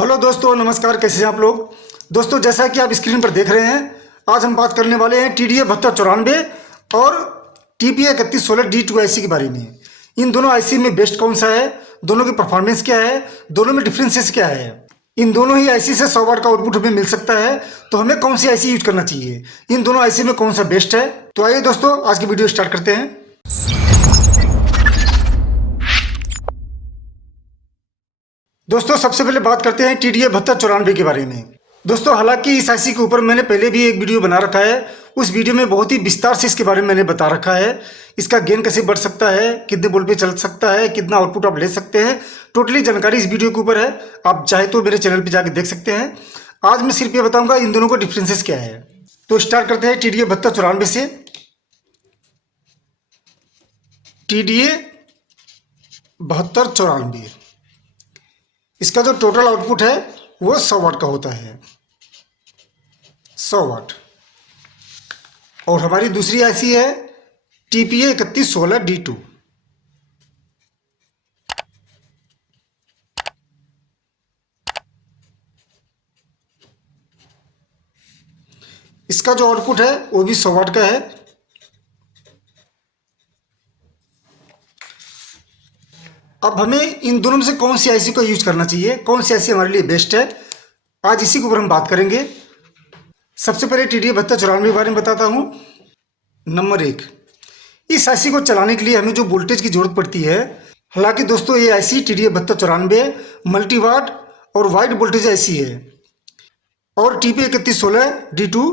Hello दोस्तों, नमस्कार। कैसे हैं आप लोग? दोस्तों, जैसा कि आप स्क्रीन पर देख रहे हैं, आज हम बात करने वाले हैं TDA 7294 और TPA 3116D2 IC के बारे में। इन दोनों IC में बेस्ट कौन सा है, दोनों की परफॉर्मेंस क्या है, दोनों में डिफरेंसेस क्या है, इन दोनों ही IC से 100 वाट का आउटपुट हमें मिल सकता है, तो हमें कौन सी IC यूज करना चाहिए, इन दोनों IC में कौन सा बेस्ट है। तो आइए दोस्तों, आज की वीडियो स्टार्ट करते हैं। दोस्तों, सबसे पहले बात करते हैं TDA 7294 के बारे में। दोस्तों, हालांकि इस IC के ऊपर मैंने पहले भी एक वीडियो बना रखा है। उस वीडियो में बहुत ही विस्तार से इसके बारे में मैंने बता रखा है। इसका गेन कैसे बढ़ सकता है, कितने वोल्ट पे चल सकता है, कितना आउटपुट आप ले सकते हैं, टोटली जानकारी इस वीडियो के ऊपर है। आप चाहे तो मेरे चैनल पर जाकर देख सकते हैं। आज मैं सिर्फ ये बताऊंगा इन दोनों को डिफरेंसेस क्या है। तो स्टार्ट करते हैं TDA 7294 से। TDA 7294 इसका जो टोटल आउटपुट है वो 100 वाट का होता है, 100 वाट। और हमारी दूसरी IC है TPA 3116D2। इसका जो आउटपुट है वो भी 100 वाट का है। अब हमें इन दोनों में से कौन सी IC को यूज करना चाहिए, कौन सी IC हमारे लिए बेस्ट है, आज इसी के ऊपर हम बात करेंगे। सबसे पहले TDA 7294 के बारे में बताता हूँ। नंबर 1, इस IC को चलाने के लिए हमें जो वोल्टेज की जरूरत पड़ती है, हालांकि दोस्तों ये IC TDA 7294 मल्टीवाट और वाइड वोल्टेज IC है। और TPA 3116D2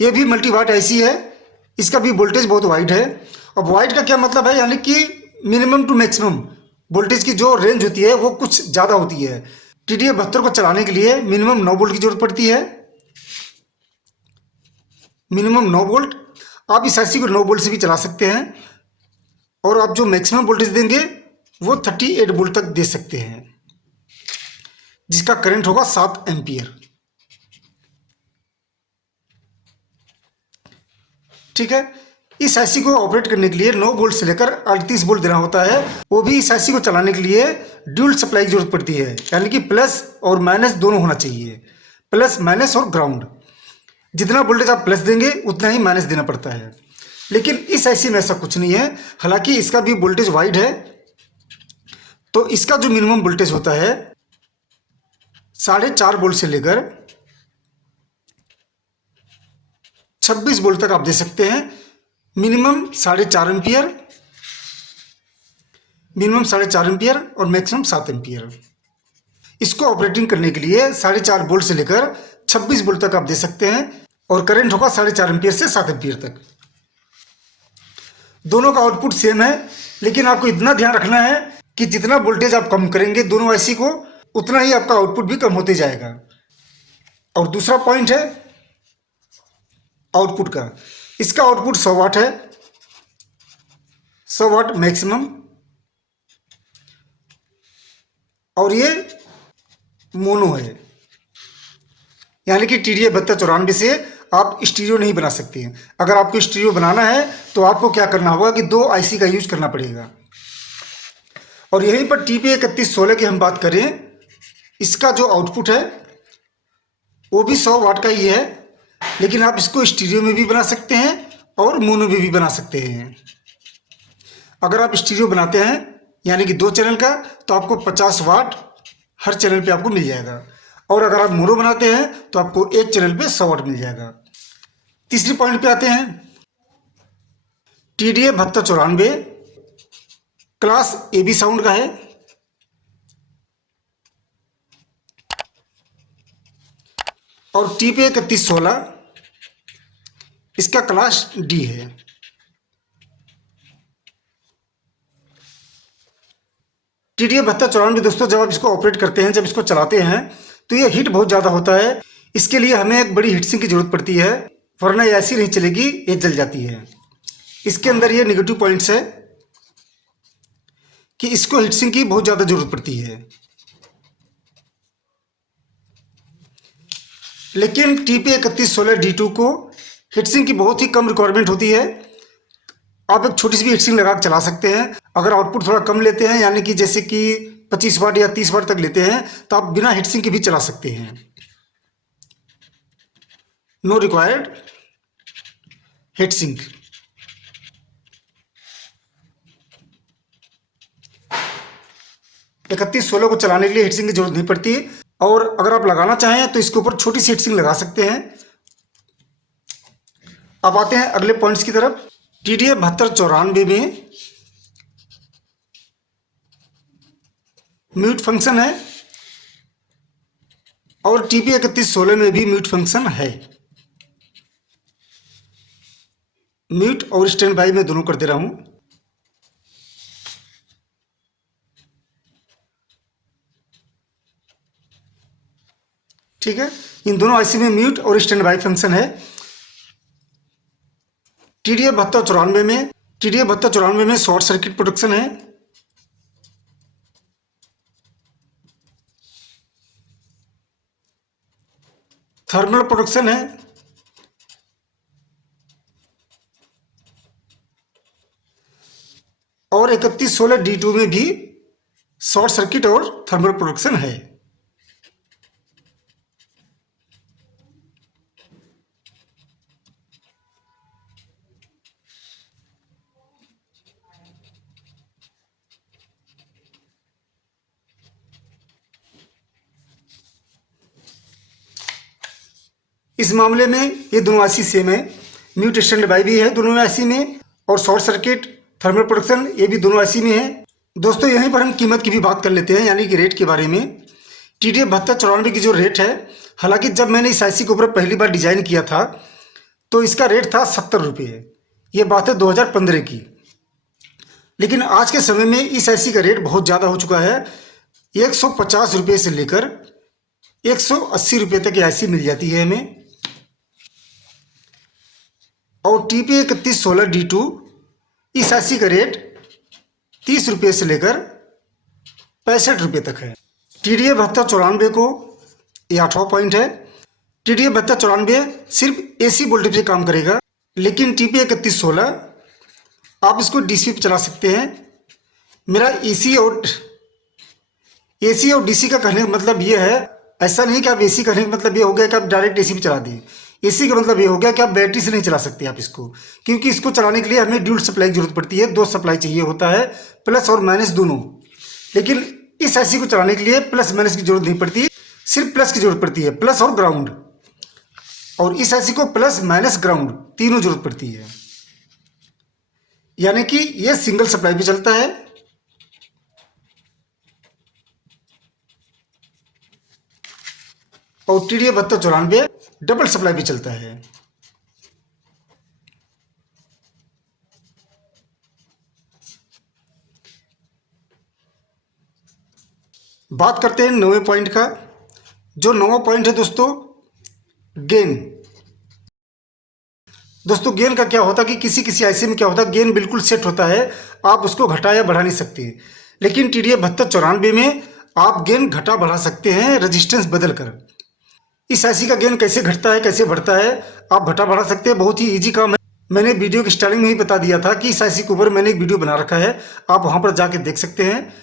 ये भी मल्टीवाट IC है। इसका भी वोल्टेज बहुत वाइड है। अब वाइड का क्या मतलब है, यानी कि मिनिमम टू मैक्सिमम वोल्टेज की जो रेंज होती है वो कुछ ज़्यादा होती है। TDA 72 को चलाने के लिए मिनिमम 9 वोल्ट की जरूरत पड़ती है, मिनिमम 9 वोल्ट। आप इस IC को 9 वोल्ट से भी चला सकते हैं। और आप जो मैक्सिमम वोल्टेज देंगे वो 38 वोल्ट तक दे सकते हैं, जिसका करंट होगा 7 एम्पियर। ठीक है। इस IC को ऑपरेट करने के लिए 9 वोल्ट से लेकर 38 वोल्ट देना होता है। वो भी इस IC को चलाने के लिए ड्यूल सप्लाई की जरूरत पड़ती है, यानी कि प्लस और माइनस दोनों होना चाहिए, प्लस माइनस और ग्राउंड। जितना वोल्टेज आप प्लस देंगे उतना ही माइनस देना पड़ता है। लेकिन इस IC में ऐसा कुछ नहीं है। हालांकि इसका भी वोल्टेज वाइड है, तो इसका जो मिनिमम वोल्टेज होता है 4.5 वोल्ट से लेकर 26 वोल्ट तक आप दे सकते हैं। मिनिमम 4.5 एम्पियर, मिनिमम 4.5 एम्पियर और मैक्सिमम 7 एम्पियर। इसको ऑपरेटिंग करने के लिए 4.5 वोल्ट से लेकर 26 वोल्ट तक आप दे सकते हैं और करंट होगा 4.5 एम्पियर से 7 एम्पियर तक। दोनों का आउटपुट सेम है, लेकिन आपको इतना ध्यान रखना है कि जितना वोल्टेज आप कम करेंगे दोनों IC को, उतना ही आपका आउटपुट भी कम होते जाएगा। और दूसरा पॉइंट है आउटपुट का। इसका आउटपुट 100 वाट है, 100 वाट मैक्सिमम। और ये मोनो है, यानी कि TDA 7294 से आप स्टीरियो नहीं बना सकते हैं। अगर आपको स्टीरियो बनाना है तो आपको क्या करना होगा कि 2 IC का यूज करना पड़ेगा। और यहीं पर TPA 3116 की हम बात करें, इसका जो आउटपुट है वो भी 100 वाट का ही है, लेकिन आप इसको स्टीरियो में भी बना सकते हैं और मोनो में भी बना सकते हैं। अगर आप स्टीरियो बनाते हैं यानी कि 2 चैनल का, तो आपको 50 वाट हर चैनल पे आपको मिल जाएगा। और अगर आप मोनो बनाते हैं तो आपको एक चैनल पे 100 वाट मिल जाएगा। तीसरी पॉइंट पे आते हैं। TDA 7294 क्लास AB साउंड का है। और TPA 3116 इसका क्लास D है। TDA 7294 दोस्तों, जब आप इसको ऑपरेट करते हैं, जब इसको चलाते हैं, तो ये हीट बहुत ज़्यादा होता है। इसके लिए हमें एक बड़ी हीटसिंक की जरूरत पड़ती है, वरना ये ऐसी नहीं चलेगी, ये जल जाती है। इसके अंदर ये नेगेटिव पॉइंट्स है कि इसको हीटसिंक की बहुत ज़्यादा जरूरत पड़ती है। लेकिन TPA 3116D2 को हीटसिंक की बहुत ही कम रिक्वायरमेंट होती है। आप एक छोटी सी भी हीटसिंक लगा कर चला सकते हैं। अगर आउटपुट थोड़ा कम लेते हैं, यानी कि जैसे कि 25 वाट या 30 वाट तक लेते हैं तो आप बिना हीटसिंक के भी चला सकते हैं। No required heat sink. 3116 को चलाने के लिए हीटसिंक की जरूरत नहीं पड़ती, और अगर आप लगाना चाहें तो इसके ऊपर छोटी सी हीटसिंक लगा सकते हैं। अब आते हैं अगले पॉइंट्स की तरफ। TDA 7294 में म्यूट फंक्शन है और TP 3116 में भी म्यूट फंक्शन है। म्यूट और स्टैंड बाई में दोनों कर दे रहा हूं। ठीक है, इन दोनों आईसी में म्यूट और स्टैंड बाई फंक्शन है। TDA 7294 में शॉर्ट सर्किट प्रोटेक्शन है। थर्मल प्रोटेक्शन है और 3116 D2 में भी शॉर्ट सर्किट और थर्मल प्रोटेक्शन है। इस मामले में ये दोनों आईसी सेम है। म्यूट स्टैंड बाई भी है दोनों आईसी में, और शॉर्ट सर्किट थर्मल प्रोटेक्शन ये भी दोनों आईसी में है। दोस्तों यहीं पर हम कीमत की भी बात कर लेते हैं, यानी कि रेट के बारे में। TDA 7294 की जो रेट है, हालांकि जब मैंने इस आईसी के ऊपर पहली बार डिजाइन किया था तो इसका रेट था 70 रुपये। ये बात है 2015 की। लेकिन आज के समय में इस आईसी का रेट बहुत ज़्यादा हो चुका है। 150 रुपये से लेकर 180 रुपये तक ये आईसी मिल जाती है हमें। और TP 3116 D2 इस आईसी का रेट 30 रुपये से लेकर 65 रुपये तक है। TDA 7294 को ये 8वां पॉइंट है। TDA 7294 सिर्फ AC वोल्टेज पे काम करेगा, लेकिन TP 3116 आप इसको DC पे चला सकते हैं। मेरा AC और DC का कहने का मतलब ये है, ऐसा नहीं कि आप AC कहने का मतलब ये हो गया कि आप डायरेक्ट AC पे चला दिए। AC का मतलब ये हो गया कि आप बैटरी से नहीं चला सकते आप इसको, क्योंकि इसको चलाने के लिए हमें ड्यूल सप्लाई की जरूरत पड़ती है। 2 सप्लाई चाहिए होता है, प्लस और माइनस दोनों। लेकिन इस आईसी को चलाने के लिए प्लस माइनस की जरूरत नहीं पड़ती, सिर्फ प्लस की जरूरत पड़ती है, प्लस और ग्राउंड। और इस आईसी को प्लस माइनस ग्राउंड तीनों जरूरत पड़ती है, यानी कि यह सिंगल सप्लाई भी चलता है। और TDA 7294 डबल सप्लाई भी चलता है। बात करते हैं 9वें पॉइंट का। जो 9वां पॉइंट है दोस्तों, गेन। दोस्तों गेन का क्या होता है कि किसी किसी आईसी में क्या होता है, गेन बिल्कुल सेट होता है, आप उसको घटा या बढ़ा नहीं सकते। लेकिन TDA 7294 में आप गेन घटा बढ़ा सकते हैं रजिस्टेंस बदल कर। इस आईसी का गेन कैसे घटता है कैसे बढ़ता है आप घटा बढ़ा सकते हैं, बहुत ही ईजी काम है। मैंने वीडियो की स्टार्टिंग में ही बता दिया था कि इस आईसी के ऊपर मैंने एक वीडियो बना रखा है, आप वहां पर जाके देख सकते हैं।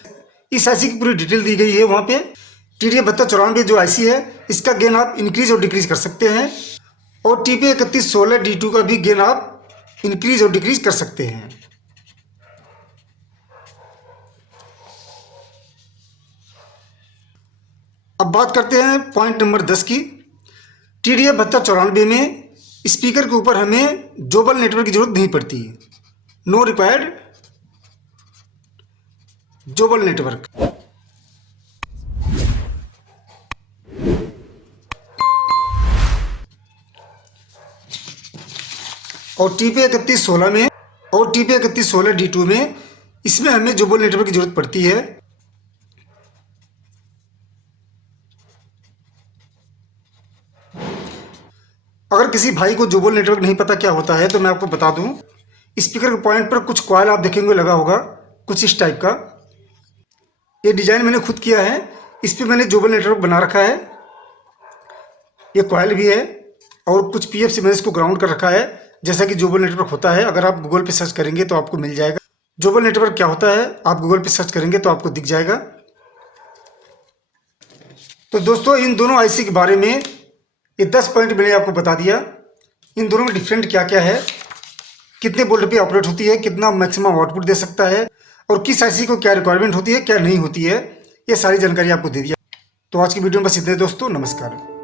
इस आईसी की पूरी डिटेल दी गई है वहां पे। TDA 7294 जो आईसी है, इसका गेन आप इंक्रीज और डिक्रीज कर सकते हैं, और TP 3116 D2 का भी गेन आप इंक्रीज और डिक्रीज कर सकते हैं। अब बात करते हैं पॉइंट नंबर 10 की। TDA 7294 में स्पीकर के ऊपर हमें ग्लोबल नेटवर्क की जरूरत नहीं पड़ती, नो रिक्वायर्ड ग्लोबल नेटवर्क। और TP 3116 में और TP 3116 D2 में इसमें हमें ग्लोबल नेटवर्क की जरूरत पड़ती है। अगर किसी भाई को ग्लोबल नेटवर्क नहीं पता क्या होता है तो मैं आपको बता दूं, स्पीकर के पॉइंट पर कुछ कॉइल आप देखेंगे लगा होगा, कुछ इस टाइप का। ये डिजाइन मैंने खुद किया है, इस पर मैंने ग्लोबल नेटवर्क बना रखा है। ये कॉइल भी है और कुछ PF से मैंने इसको ग्राउंड कर रखा है, जैसा कि ग्लोबल नेटवर्क होता है। अगर आप गूगल पे सर्च करेंगे तो आपको मिल जाएगा। ग्लोबल नेटवर्क क्या होता है आप गूगल पे सर्च करेंगे तो आपको दिख जाएगा। तो दोस्तों इन दोनों आईसी के बारे में ये 10 पॉइंट मैंने आपको बता दिया। इन दोनों में डिफरेंट क्या क्या है, कितने वोल्ट पे ऑपरेट होती है, कितना मैक्सिमम आउटपुट दे सकता है, और किस आईसी को क्या रिक्वायरमेंट होती है क्या नहीं होती है, ये सारी जानकारी आपको दे दिया। तो आज की वीडियो में बस इतने दोस्तों, नमस्कार।